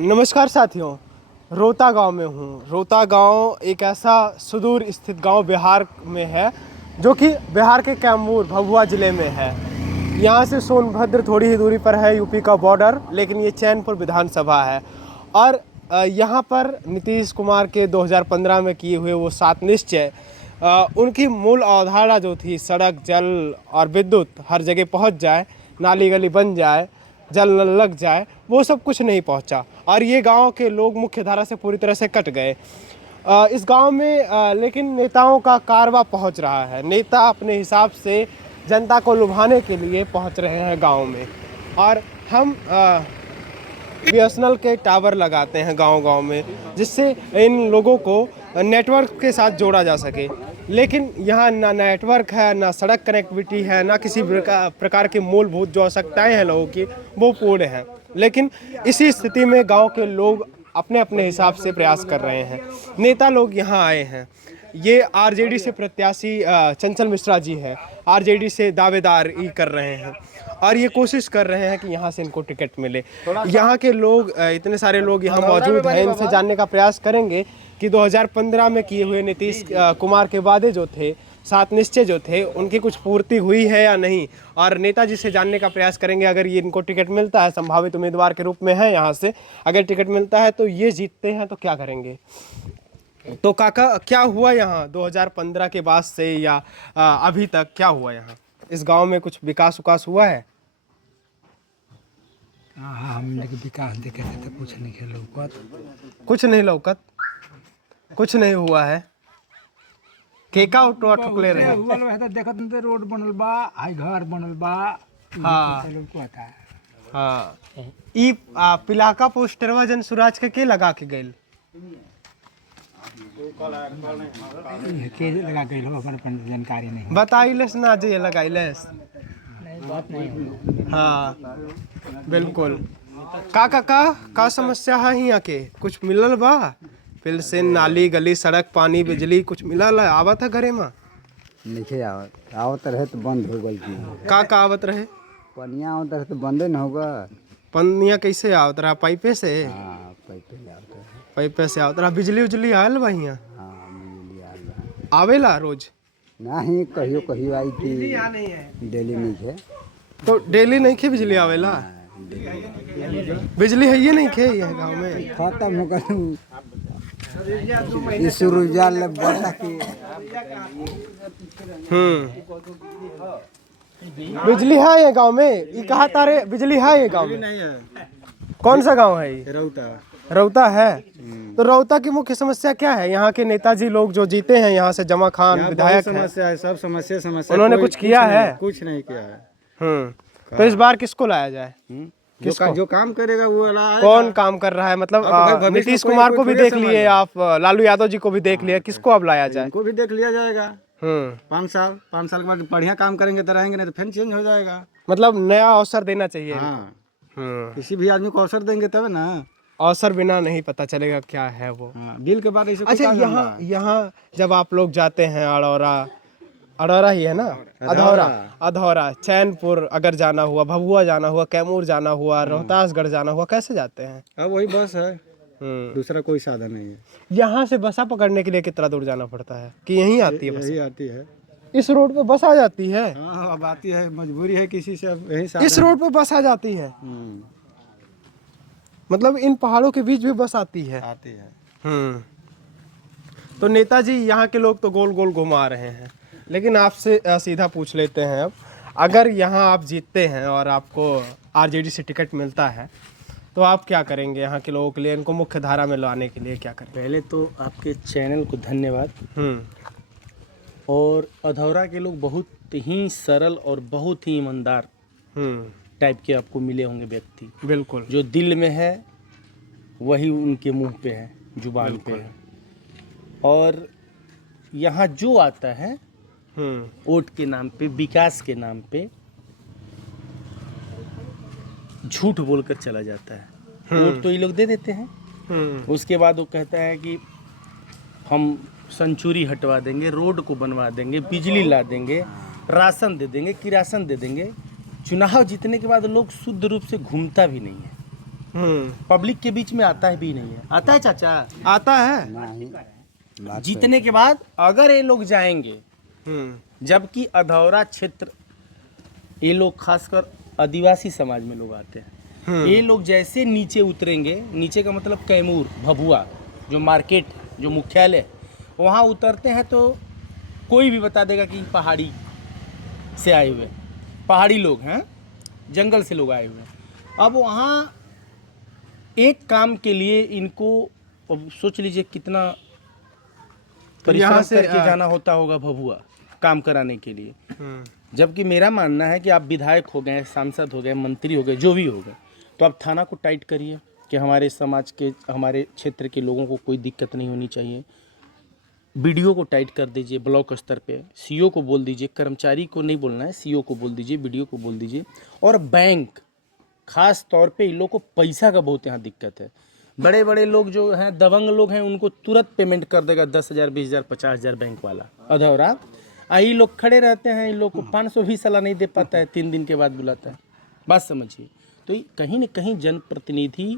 नमस्कार साथियों, रोहता गांव में हूँ। रोहता गांव एक ऐसा सुदूर स्थित गांव बिहार में है जो कि बिहार के कैमूर भभुआ ज़िले में है। यहाँ से सोनभद्र थोड़ी ही दूरी पर है, यूपी का बॉर्डर, लेकिन ये चैनपुर विधानसभा है। और यहाँ पर नीतीश कुमार के 2015 में किए हुए वो 7 निश्चय, उनकी मूल अवधारणा जो थी सड़क, जल और विद्युत हर जगह पहुँच जाए, नाली गली बन जाए, जल नल लग जाए, वो सब कुछ नहीं पहुंचा। और ये गांव के लोग मुख्य धारा से पूरी तरह से कट गए। इस गांव में लेकिन नेताओं का कारवां पहुंच रहा है। नेता अपने हिसाब से जनता को लुभाने के लिए पहुंच रहे हैं गांव में। और हम बीएसएनएल के टावर लगाते हैं गांव-गांव में, जिससे इन लोगों को नेटवर्क के साथ जोड़ा जा सके। लेकिन यहाँ ना नेटवर्क है, ना सड़क कनेक्टिविटी है, ना किसी प्रकार की मूलभूत जो आवश्यकताएं हैं लोगों की वो पूर्ण हैं। लेकिन इसी स्थिति में गांव के लोग अपने अपने हिसाब से प्रयास कर रहे हैं। नेता लोग यहाँ आए हैं। ये आरजेडी से प्रत्याशी चंचल मिश्रा जी है, आरजेडी से दावेदारी कर रहे हैं और ये कोशिश कर रहे हैं कि यहाँ से इनको टिकट मिले। यहाँ के लोग, इतने सारे लोग यहाँ मौजूद हैं, इनसे जानने का प्रयास करेंगे कि 2015 में किए हुए नीतीश कुमार के वादे जो थे, 7 निश्चय जो थे, उनकी कुछ पूर्ति हुई है या नहीं। और नेताजी से जानने का प्रयास करेंगे, अगर ये इनको टिकट मिलता है, संभावित उम्मीदवार के रूप में है यहाँ से, अगर टिकट मिलता है तो ये जीतते हैं तो क्या करेंगे। तो काका, क्या हुआ यहाँ 2015 के बाद से या अभी तक क्या हुआ यहाँ इस गांव में? कुछ विकास उकास हुआ है? हाँ, हमने विकास देखे थे तो कुछ नहीं लौकत। कुछ नहीं लौकत, कुछ नहीं हुआ है। केका उठवा ठुकले रहे हुआ तो देखत नहीं, रोड बनल बा, आई घर बनल बा। हाँ लौकत है। हाँ, ई पिलाका पोस्टरवा जन सूरज के लगा के गइल? के लगा गइल हो, अपन जानकारी नहीं बताइलस ना जे लगाइलस। बात नहीं। हाँ बिल्कुल। का समस्या है यहाँ के? कुछ मिलल बा? फिर से नाली गली सड़क पानी बिजली कुछ मिलल है? आवत है घरे में? नहीं आवत रहे तो बंद हो गई। का आवत रहे? पनिया आवत रहे तो बंदे न होगा। पनिया कैसे आवत रहा? पाइपे से? हाँ, पाइपे आवत रहे। पाइपे से आवत रहा। बिजली उजली आयल बा यहाँ? हाँ, बिजली आयल आवेला रोज? नहीं, कहियो कहियो आई थी, डेली नहीं है। तो डेली नहीं खे बिजली आवेला? बिजली है ये नहीं खे ये गाँव में? खत्म हो गई। सूरजाल बता के बिजली है ये गांव में? ये कहा तारे बिजली है ये गांव में? नहीं है। कौन सा गांव है ये? रौता। रौता है। तो रौता की मुख्य समस्या क्या है? यहाँ के नेताजी लोग जो जीते हैं यहाँ से, जमा खान विधायक हैं, समस्या है, सब समस्या। उन्होंने कुछ किया है? कुछ नहीं किया है। तो इस बार किसको लाया जाए? जो काम करेगा वो लाएगा। कौन काम कर रहा है? मतलब नीतीश कुमार को भी देख लिए आप, लालू यादव जी को भी देख लिया, किसको अब लाया जाए? इनको भी देख लिया जाएगा। 5 साल के बाद बढ़िया काम करेंगे तो रहेंगे, नहीं तो फिर चेंज हो जाएगा। मतलब नया अवसर देना चाहिए। हाँ, किसी भी आदमी को अवसर देंगे तब ना। अवसर बिना नहीं पता चलेगा क्या है वो। बिल के बाद ऐसे। अच्छा, यहाँ जब आप लोग जाते हैं, अड़ौरा ही है ना, अधौरा, चैनपुर अगर जाना हुआ, भभुआ जाना हुआ, कैमूर जाना हुआ, रोहतासगढ़ जाना हुआ, कैसे जाते हैं? अब वही बस है, दूसरा कोई साधन नहीं है। यहाँ से बसा पकड़ने के लिए कितना दूर जाना पड़ता है कि यहीं आती है बस? यही आती है। इस रोड पे बस आ जाती है? हाँ, अब आती है, मजबूरी है किसी से, अब यही साधन। इस रोड पे बस आ जाती है? मतलब इन पहाड़ों के बीच भी बस आती है? आती है। तो नेताजी यहाँ के लोग तो गोल गोल घुमा रहे हैं, लेकिन आपसे सीधा पूछ लेते हैं अब, अगर यहाँ आप जीतते हैं और आपको आरजेडी से टिकट मिलता है तो आप क्या करेंगे यहाँ के लोगों के लिए? इनको मुख्य धारा में लाने के लिए क्या करें? पहले तो आपके चैनल को धन्यवाद। और अधौरा के लोग बहुत ही सरल और बहुत ही ईमानदार टाइप के आपको मिले होंगे व्यक्ति। बिल्कुल, जो दिल में है वही उनके मुंह पे है, जुबान पे है। और यहाँ जो आता है वोट के नाम पे, विकास के नाम पे झूठ बोलकर चला जाता है। वोट तो ये लोग दे देते हैं, उसके बाद वो कहता है कि हम सेंचुरी हटवा देंगे, रोड को बनवा देंगे, बिजली ला देंगे, राशन दे देंगे, किरासन दे देंगे। चुनाव जीतने के बाद लोग शुद्ध रूप से घूमता भी नहीं है। पब्लिक के बीच में आता है भी नहीं है। आता है चाचा? आता है। नहीं जीतने के बाद अगर ये लोग जाएंगे, जबकि अधौरा क्षेत्र ये लोग खासकर आदिवासी समाज में लोग आते हैं, ये लोग जैसे नीचे उतरेंगे, नीचे का मतलब कैमूर भभुआ जो मार्केट जो मुख्यालय वहाँ उतरते हैं तो कोई भी बता देगा कि पहाड़ी से आए हुए पहाड़ी लोग हैं, जंगल से लोग आए हुए हैं। अब वहाँ एक काम के लिए इनको अब सोच लीजिए कितना परिश्रम करके जाना होता होगा भभुआ काम कराने के लिए। जबकि मेरा मानना है कि आप विधायक हो गए, सांसद हो गए, मंत्री हो गए, जो भी हो गए, तो आप थाना को टाइट करिए कि हमारे समाज के, हमारे क्षेत्र के लोगों को कोई दिक्कत नहीं होनी चाहिए। बीडीओ को टाइट कर दीजिए ब्लॉक स्तर पे, सीओ को बोल दीजिए, कर्मचारी को नहीं बोलना है, सीओ को बोल दीजिए, बीडीओ को बोल दीजिए। और बैंक खास तौर पे इन लोग को पैसा का बहुत यहाँ दिक्कत है। बड़े बड़े लोग जो हैं, दबंग लोग हैं, उनको तुरंत पेमेंट कर देगा 10,000, 20,000, 50,000 बैंक वाला अधौरा। ये लोग खड़े रहते हैं, इन लोग को 500 भी साला नहीं दे पाता है, 3 दिन के बाद बुलाता है। बात समझिए। तो कहीं न कहीं जनप्रतिनिधि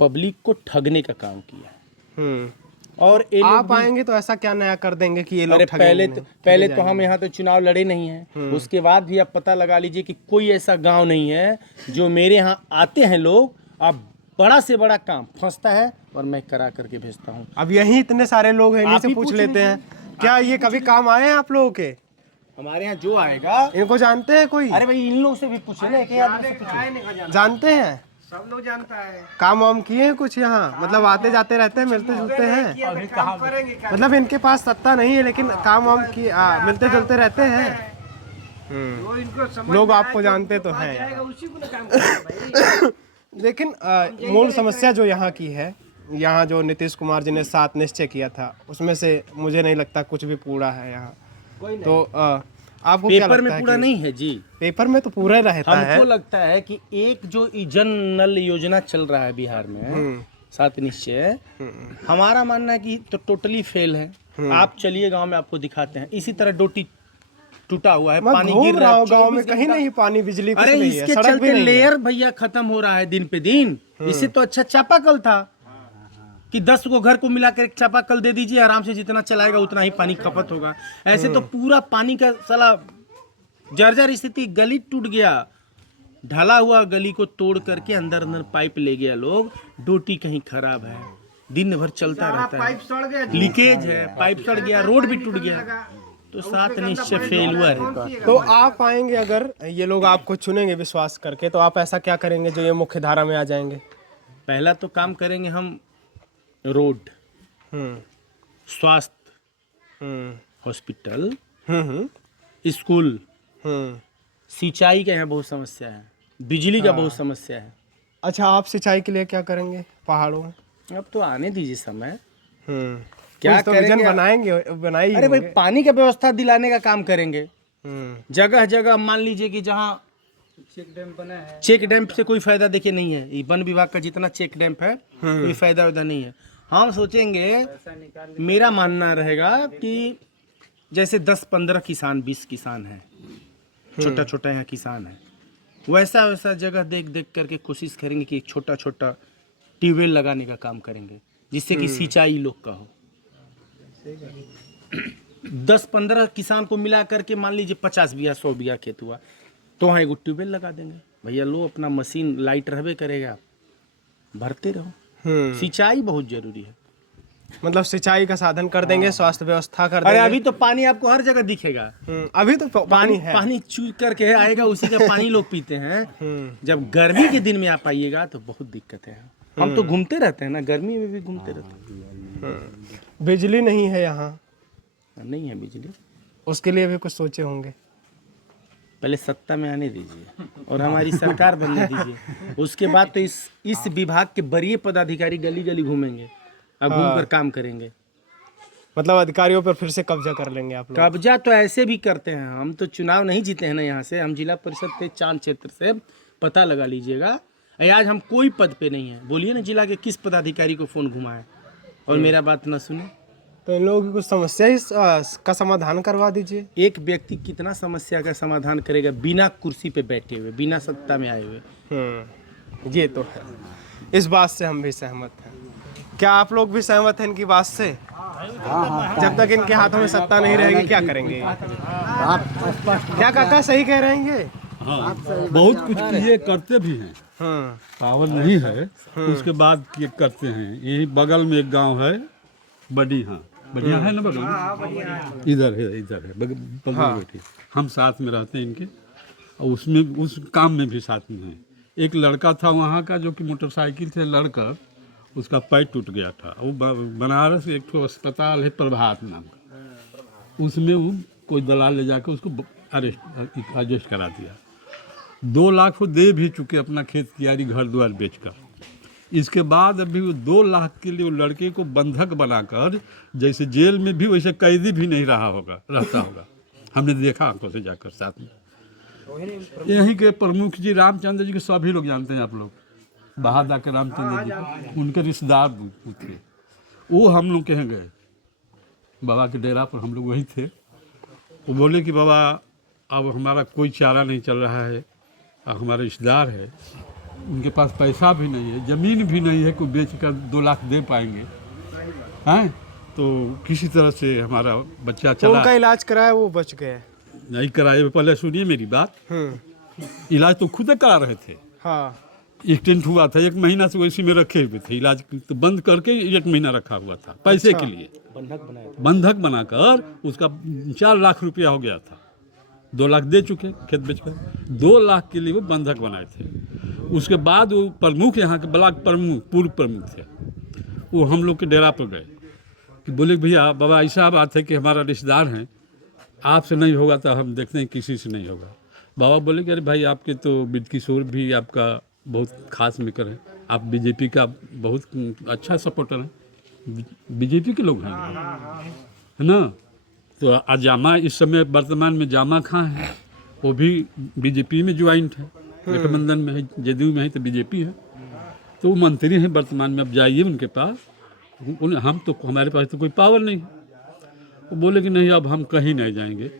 पब्लिक को ठगने का काम किया है। और आप आएंगे तो ऐसा क्या नया कर देंगे कि ये लोग पहले तो हम यहाँ तो चुनाव लड़े नहीं हैं। उसके बाद भी आप पता लगा लीजिए कि कोई ऐसा गांव नहीं है जो मेरे यहाँ आते हैं लोग, अब बड़ा से बड़ा काम फंसता है और मैं करा करके भेजता हूँ। अब यही इतने सारे लोग हैं, इन्हीं से पूछ लेते हैं, क्या ये कभी काम आए हैं आप लोगों के? हमारे यहाँ जो आएगा, इनको जानते हैं कोई? अरे भाई इन लोग से भी पूछे ना, एक आदमी से पूछे। जानते हैं, सब लोग जानता है। काम वाम किए हैं कुछ यहाँ? मतलब आते जाते रहते हैं, मिलते जुलते हैं? अभी काम करेंगे मतलब इनके पास सत्ता नहीं है लेकिन काम वाम की मिलते जुलते रहते हैं। वो इनको समझ लोग में आए आपको जानते तो हैं जाएगा, उसी को ना काम करेगा भाई। लेकिन मूल समस्या जो यहाँ की है, यहाँ जो नीतीश कुमार जी ने 7 निश्चय किया था, उसमें से मुझे नहीं लगता कुछ भी पूरा है यहाँ। तो आपको क्या पेपर लगता में है पूरा कि नहीं है जी? पेपर में तो पूरा रहता है। हमको लगता है कि एक जो जन नल योजना चल रहा है बिहार में, 7 निश्चय, हमारा मानना है कि तो टोटली फेल है। आप चलिए गांव में, आपको दिखाते हैं। इसी तरह डोटी टूटा हुआ है, पानी गिर रहा है गांव में, कहीं नहीं पानी, बिजली कुछ अरे नहीं है, इसके सड़क भी चलते नहीं है। लेयर भैया खत्म हो रहा है दिन पे दिन। इससे तो अच्छा चापाकल था कि 10 को घर को मिलाकर एक चापाकल दे दीजिए, आराम से जितना चलाएगा उतना ही पानी खपत होगा। ऐसे तो पूरा पानी का साला जर्जर स्थिति, गली टूट गया, ढला हुआ गली को तोड़ करके अंदर अंदर पाइप ले गया लोग। डोटी कहीं खराब है, दिन भर चलता रहता पाइप सड़ गया, है, लीकेज है, पाइप सड़ गया, रोड भी टूट गया। तो 7 निश्चय फेल हुआ है। तो आप आएंगे, अगर ये लोग आपको चुनेंगे विश्वास करके, तो आप ऐसा क्या करेंगे जो ये मुख्य धारा में आ जाएंगे? पहला तो काम करेंगे हम रोड, स्वास्थ्य, हॉस्पिटल, स्कूल, सिंचाई का यहाँ बहुत समस्या है, बिजली का बहुत समस्या है। अच्छा, आप सिंचाई के लिए क्या करेंगे पहाड़ों में? अब तो आने दीजिए समय, क्या तो विजन बनाएंगे, बनाई अरे भाई पानी का व्यवस्था दिलाने का काम करेंगे। जगह जगह मान लीजिए कि जहाँ चेक डैम बना है, चेक डैम से कोई फायदा देखिए नहीं है। ये वन विभाग का जितना चेक डैम है कोई फायदा वायदा नहीं है। हम सोचेंगे, मेरा मानना रहेगा कि जैसे 10-15 किसान, 20 किसान है, छोटा छोटा यहाँ किसान है, वैसा वैसा जगह देख देख करके कोशिश करेंगे कि एक छोटा छोटा ट्यूबवेल लगाने का काम करेंगे, जिससे कि सिंचाई लोग का हो। 10-15 किसान को मिला करके मान लीजिए 50 बीघा 100 बीघा खेत हुआ, तो वहाँ एगो ट्यूबवेल लगा देंगे। भैया लो, अपना मशीन लाइट रहबे करेगा, भरते रहो। सिंचाई बहुत जरूरी है। मतलब सिंचाई का साधन कर देंगे, स्वास्थ्य व्यवस्था कर अरे देंगे। अभी तो पानी आपको हर जगह दिखेगा। अभी तो पानी है, पानी चू करके आएगा, उसी का पानी लोग पीते हैं। जब गर्मी के दिन में आप आइएगा तो बहुत दिक्कत है। हम तो घूमते रहते हैं ना, गर्मी में भी घूमते रहते हैं। बिजली नहीं है यहाँ, नहीं है बिजली, उसके लिए भी कुछ सोचे होंगे। पहले सत्ता में आने दीजिए और हमारी सरकार बनने दीजिए, उसके बाद तो इस विभाग के वरीय पदाधिकारी गली गली घूमेंगे, अब घूम कर काम करेंगे। मतलब अधिकारियों पर फिर से कब्जा कर लेंगे आप लोग? कब्जा तो ऐसे भी करते हैं। हम तो चुनाव नहीं जीते हैं ना यहाँ से, हम जिला परिषद के चांद क्षेत्र से, पता लगा लीजिएगा। आज हम कोई पद पे नहीं है, बोलिए ना जिला के किस पदाधिकारी को फोन घुमाए और मेरा बात ना सुने। तो इन लोगों की कुछ समस्या ही का समाधान करवा दीजिए। एक व्यक्ति कितना समस्या का समाधान करेगा बिना कुर्सी पे बैठे हुए, बिना सत्ता में आए हुए? ये तो है, इस बात से हम भी सहमत हैं। क्या आप लोग भी सहमत हैं इनकी बात से? जब तक इनके हाथों में सत्ता नहीं रहेगी क्या करेंगे? क्या काका सही कह रहे हैं ये? हाँ, बहुत कुछ किए करते भी हैं। पावर नहीं है उसके बाद ये करते हैं। यही बगल में एक गांव है बढ़िया है ना, बगल में इधर है बगल में बैठी, हम साथ में रहते हैं इनके, और उसमें उस काम में भी साथ में हैं। एक लड़का था वहाँ का जो कि मोटरसाइकिल से लड़कर उसका पैर टूट गया था। वो बनारस एक ठो अस्पताल है प्रभात नाम का, उसमें वो कोई दलाल ले जाकर उसको अरेस्ट करा दिया। 2 लाख वो दे भी चुके अपना खेत कियारी घर द्वार बेचकर। इसके बाद अभी वो 2 लाख के लिए वो लड़के को बंधक बनाकर, जैसे जेल में भी वैसे कैदी भी नहीं रहता होगा। हमने देखा आंखों से जाकर साथ में। यहीं के प्रमुख जी रामचंद्र जी के सभी लोग जानते हैं आप लोग, बहादुर के रामचंद्र जी, उनके रिश्तेदार थे। वो हम लोग कहीं गए बाबा के डेरा पर, हम लोग वहीं थे। वो बोले कि बाबा अब हमारा कोई चारा नहीं चल रहा है, अब हमारे रिश्तेदार है, उनके पास पैसा भी नहीं है, ज़मीन भी नहीं है, कोई बेच कर 2 लाख दे पाएंगे हैं, तो किसी तरह से हमारा बच्चा तो चला। उनका इलाज कराया, वो बच गए? नहीं कराए, पहले सुनिए मेरी बात। इलाज तो खुद करा रहे थे। हाँ, एक्सीडेंट हुआ था 1 महीना से वैसे में रखे हुए थे, इलाज तो बंद करके 1 महीना रखा हुआ था पैसे के लिए। बंधक बनाकर उसका 4 लाख रुपया हो गया था। 2 लाख दे चुके खेत बेचकर, 2 लाख के लिए वो बंधक बनाए थे। उसके बाद वो प्रमुख, यहाँ के ब्लॉक प्रमुख, पूर्व प्रमुख थे, वो हम लोग के डेरा पर गए कि बोले भैया बाबा ऐसा बात है कि हमारा रिश्तेदार हैं, आपसे नहीं होगा तो हम देखते हैं किसी से नहीं होगा। बाबा बोले कि अरे भाई आपके तो बिदकिशोर भी आपका बहुत खास मित्र है, आप बीजेपी का बहुत अच्छा सपोर्टर हैं, बीजेपी के लोग हैं, है ना। तो अजामा इस समय वर्तमान में जामा खां है, वो भी बीजेपी में ज्वाइंट है, गठबंधन में है, जदयू में है तो बीजेपी है, तो वो मंत्री हैं वर्तमान में। अब जाइए उनके पास, हम तो हमारे पास तो कोई पावर नहीं है। वो बोले कि नहीं अब हम कहीं नहीं जाएंगे,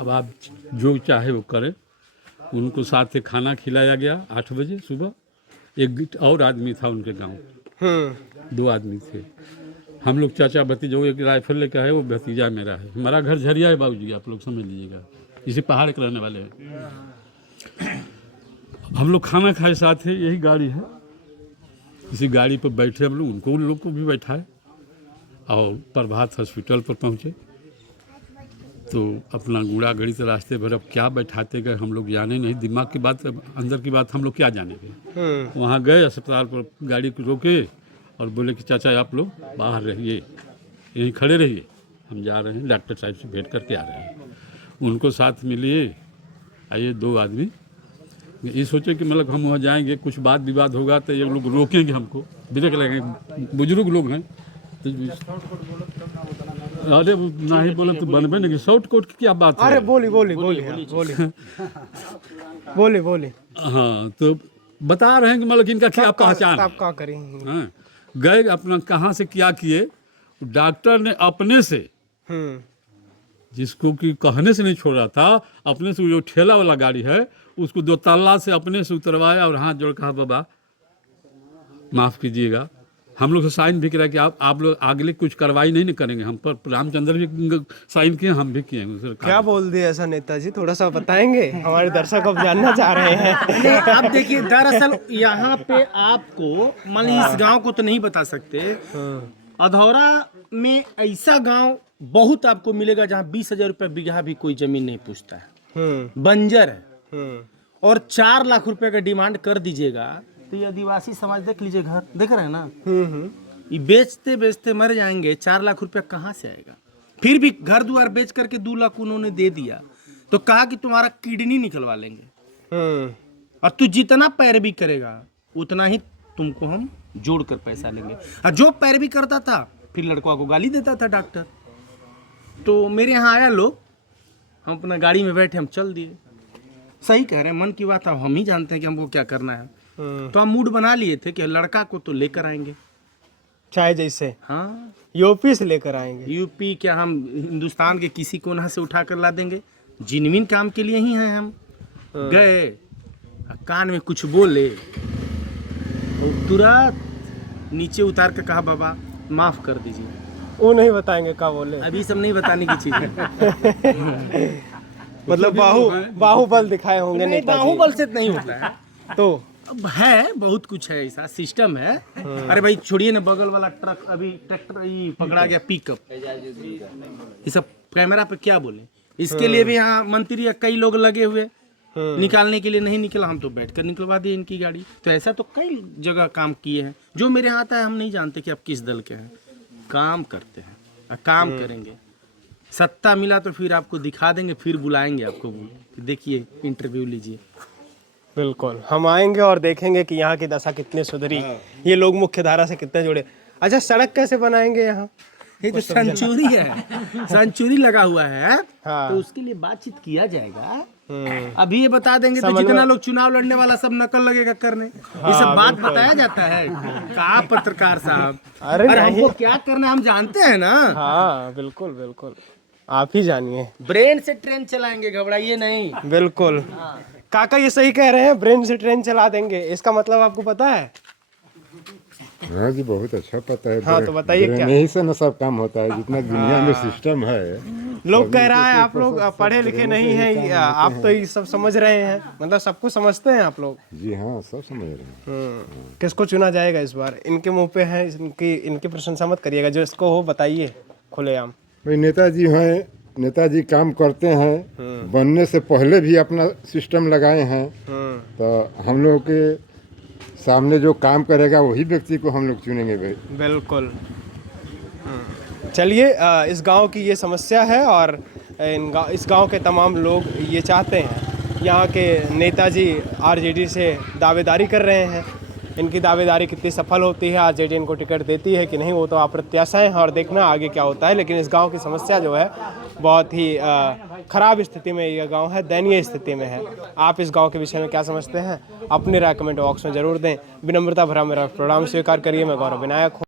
अब आप जो चाहे वो करें। उनको साथ में खाना खिलाया गया 8 बजे सुबह। एक और आदमी था उनके गांव, 2 आदमी थे। हम लोग चाचा भतीजा, एक राइफल लेकर है, वो भतीजा मेरा है। हमारा घर झरिया है बाबूजी, आप लोग समझ लीजिएगा, इसी पहाड़ के रहने वाले हैं। हम लोग खाना खाए साथ ही, यही गाड़ी है, इसी गाड़ी पर बैठे हम लोग, उनको उन लोग को भी बैठाए और प्रभात हॉस्पिटल पर पहुँचे। तो अपना गुड़ा गड़ी से रास्ते भर अब क्या बैठाते गए हम लोग जाने नहीं, दिमाग की बात, अंदर की बात हम लोग क्या जानेंगे। वहाँ गए अस्पताल पर, गाड़ी को रोके और बोले कि चाचा आप लोग बाहर रहिए, यहीं खड़े रहिए, हम जा रहे हैं, डॉक्टर साहब से भेंट करके आ रहे हैं। उनको साथ में लिए आइए 2 आदमी, ये सोचे कि मतलब हम वहाँ जाएंगे, कुछ बात विवाद होगा तो ये लोग रोकेंगे हमको, ब्रेक लगेंगे, बुजुर्ग लोग हैं तो अरे ना ही बोले तो बनबे नहीं, शॉर्ट कोट की क्या बात है। अरे बोली हाँ, तो बता रहे हैं कि मतलब इनका क्या पहचान है। आप क्या करेंगे? हाँ, गए अपना कहाँ से क्या किए, डॉक्टर ने अपने से, जिसको कि कहने से नहीं छोड़ रहा था, अपने से जो ठेला वाला गाड़ी है उसको 2 तल्ला से अपने से उतरवाया और हाथ जोड़ कहा बाबा माफ़ कीजिएगा, हम लोग से साइन भी करा कि आप लोग आगे कुछ कार्रवाई नहीं करेंगे हम पर। रामचंद्र भी साइन किए, हम भी किए। क्या बोल दिया ऐसा नेताजी, थोड़ा सा बताएंगे, हमारे दर्शक अब जानना चाह रहे हैं। आप देखिए, दरअसल यहाँ पे आपको मान लीजिए इस गांव को तो नहीं बता सकते, अधौरा में ऐसा गांव बहुत आपको मिलेगा जहाँ 20,000 रुपये बीघा भी कोई जमीन नहीं पूछता है, बंजर है, और 4 लाख रुपए का डिमांड कर दीजिएगा तो ये आदिवासी समाज, देख लीजिए घर देख रहे हैं ना, ये बेचते बेचते मर जाएंगे। 4 लाख रुपया कहाँ से आएगा? फिर भी घर द्वार बेच करके 2 लाख उन्होंने दे दिया, तो कहा कि तुम्हारा किडनी निकलवा लेंगे, और तू जितना पैरवी करेगा उतना ही तुमको हम जोड़ कर पैसा लेंगे। और जो पैरवी करता था फिर लड़कों को गाली देता था डॉक्टर। तो मेरे यहाँ आया लोग, हम अपना गाड़ी में बैठे, हम चल दिए। सही कह रहे हैं, मन की बात, अब हम ही जानते हैं कि हमको क्या करना है। तो हम मूड बना लिए थे कि लड़का को तो लेकर आएंगे, चाहे जैसे, हाँ यूपी से लेकर आएंगे। यूपी क्या, हम हिंदुस्तान के किसी कोना से उठा कर ला देंगे, जिनविन काम के लिए ही हैं हम। गए, कान में कुछ बोले, तो तुरंत नीचे उतार के कहा बाबा माफ़ कर दीजिए। वो नहीं बताएंगे क्या बोले? अभी सब नहीं बताने की चीज़ है। मतलब बाहुबल दिखाए होंगे नहीं, नेताजी। बाहुबल से नहीं होता है। तो अब है बहुत कुछ है, ऐसा सिस्टम है। अरे भाई छोड़िए ना, बगल वाला ट्रक अभी ट्रैक्टर ये पकड़ा गया, पिकअप, ये सब कैमरा पे क्या बोले। इसके लिए भी यहाँ मंत्री या कई लोग लगे हुए निकालने के लिए, नहीं निकला हम तो बैठकर निकलवा दिए इनकी गाड़ी। तो ऐसा तो कई जगह काम किए हैं। जो मेरे यहाँ आता है हम नहीं जानते कि आप किस दल के हैं, काम करते हैं और काम करेंगे। सत्ता मिला तो फिर आपको दिखा देंगे, फिर बुलाएंगे आपको, देखिए इंटरव्यू लीजिए। बिल्कुल हम आएंगे और देखेंगे कि यहाँ की दशा कितनी सुधरी, ये लोग मुख्य धारा से कितने जुड़े। अच्छा, सड़क कैसे बनाएंगे यहाँ? ये तो सेंचुरी है, सेंचुरी लगा हुआ है। हाँ। तो उसके लिए बातचीत किया जाएगा। अभी ये बता देंगे तो जितना लोग चुनाव लड़ने वाला सब नकल लगेगा करने। ये सब बात बताया जाता है कहा पत्रकार साहब? अरे हमको क्या करना हम जानते हैं ना। हाँ बिल्कुल बिल्कुल, आप ही जानिए। ब्रेन से ट्रेन चलाएंगे, घबराइए नहीं। बिल्कुल काका ये सही कह रहे हैं, ब्रेन से ट्रेन चला देंगे। इसका मतलब आपको पता है? हाँ जी, बहुत अच्छा पता है। हाँ, तो बताइए क्या? नहीं से न सब काम होता है, जितना दुनिया में सिस्टम है। लोग कह रहा है आप लोग पढ़े लिखे नहीं हैं, आप तो ये सब समझ रहे हैं, मतलब सब कुछ समझते हैं आप लोग। जी हाँ, सब समझ रहे हैं। किसको चुना जाएगा इस बार? इनके मुंह पे है, इनकी प्रशंसा मत करिएगा, जो इसको हो बताइए खुलेआम। भाई नेताजी हैं, नेताजी काम करते हैं, बनने से पहले भी अपना सिस्टम लगाए हैं। तो हम लोग के सामने जो काम करेगा वही व्यक्ति को हम लोग चुनेंगे भाई। बिल्कुल। चलिए, इस गांव की ये समस्या है और इस गांव के तमाम लोग ये चाहते हैं। यहाँ के नेताजी आरजेडी से दावेदारी कर रहे हैं। इनकी दावेदारी कितनी सफल होती है, आरजेडी इनको टिकट देती है कि नहीं, वो तो अप्रत्याशा है और देखना आगे क्या होता है। लेकिन इस गांव की समस्या जो है बहुत ही ख़राब स्थिति में यह गांव है, दयनीय स्थिति में है। आप इस गांव के विषय में क्या समझते हैं? अपनी राय कमेंट बॉक्स में ज़रूर दें। विनम्रता भरा मेरा प्रणाम स्वीकार करिए। मैं गौरव विनायक हूँ।